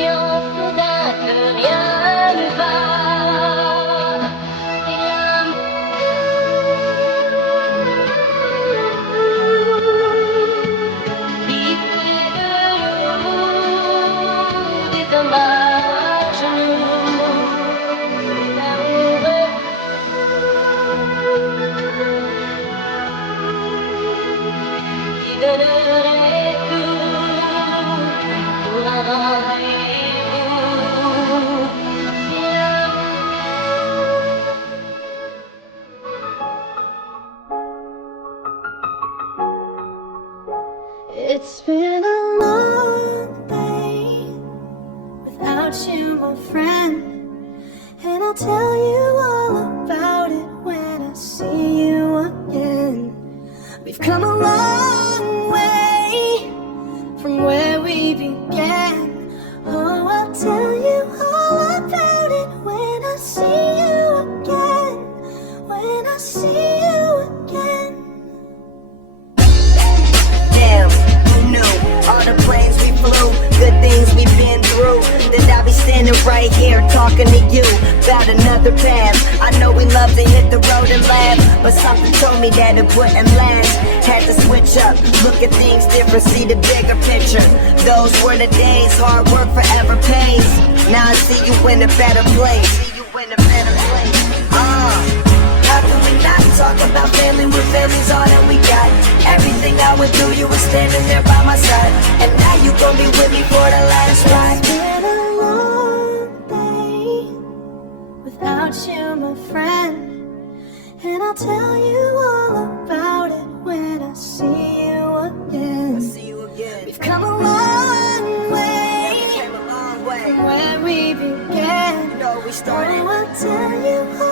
L'ambiance date de rien ne va. Vivre près de nous, des dommages, l'amoureux. Qui donnerait tout pour un rendez-vous. It's been a long day without you, my friend, and I'll tell you all about it when I see you again. We've come a long way from where we began. Oh, I'll tell you all about it when I see you again. When I see you again. Damn, who knew? All the planes we flew, good things we've been through. That I'll be standing right here talking to you about another path. I know we love to hit the road and laugh, but something told me that it wouldn't last. Had to switch up, look at things different, see the bigger picture. Those were the days, hard work forever pays. Now I see you in a better place. How can we not talk about family when family's all that we got? Everything I went through, you were standing there by my side, and now you gon' be with me for the last ride. It's been a long day without you, my friend, and I'll tell you all about it when I see you again. See you again. We've come a long way Came a long way. from where we began. You know we started. Oh, I'll tell you all